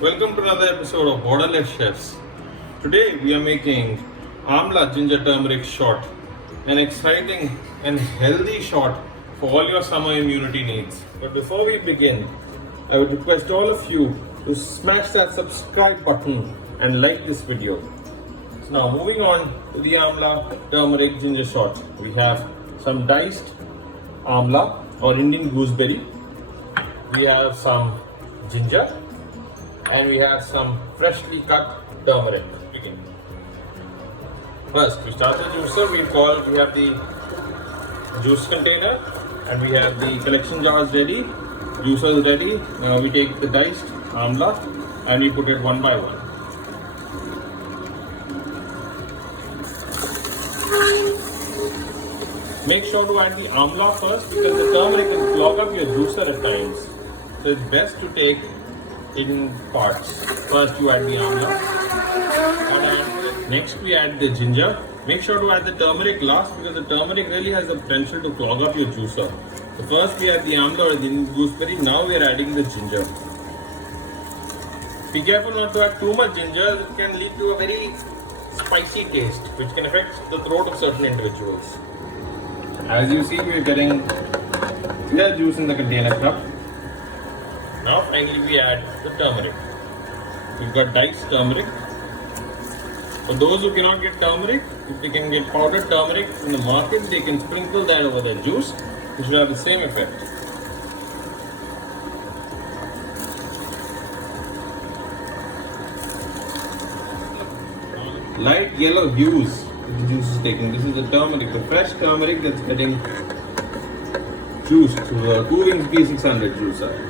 Welcome to another episode of Borderless Chefs. Today we are making Amla Ginger Turmeric Shot, an exciting and healthy shot for all your summer immunity needs. But before we begin, I would request all of you to smash that subscribe button and like this video. So now moving on to the Amla Turmeric Ginger Shot. We have some diced Amla or Indian gooseberry. We have some ginger and we have some freshly cut turmeric. First, we start the juicer. We have the juice container and we have the collection jars ready. Juicer is ready. Now we take the diced amla and we put it one by one. Make sure to add the amla first because the turmeric can clog up your juicer at times. So it's best to take in parts. First you add the amla. Next we add the ginger. Make sure to add the turmeric last because the turmeric really has the potential to clog up your juicer. So first we add the amla or the gooseberry. Now we are adding the ginger. Be careful not to add too much ginger. It can lead to a very spicy taste which can affect the throat of certain individuals. As you see, we are getting clear juice in the container cup. Now finally we add the turmeric. We've got diced turmeric. For those who cannot get turmeric, if they can get powdered turmeric in the market, they can sprinkle that over their juice, which will have the same effect. Light yellow hues the juice is taking. This is the turmeric, the fresh turmeric that's getting juiced through the 2 wings B600 juicer.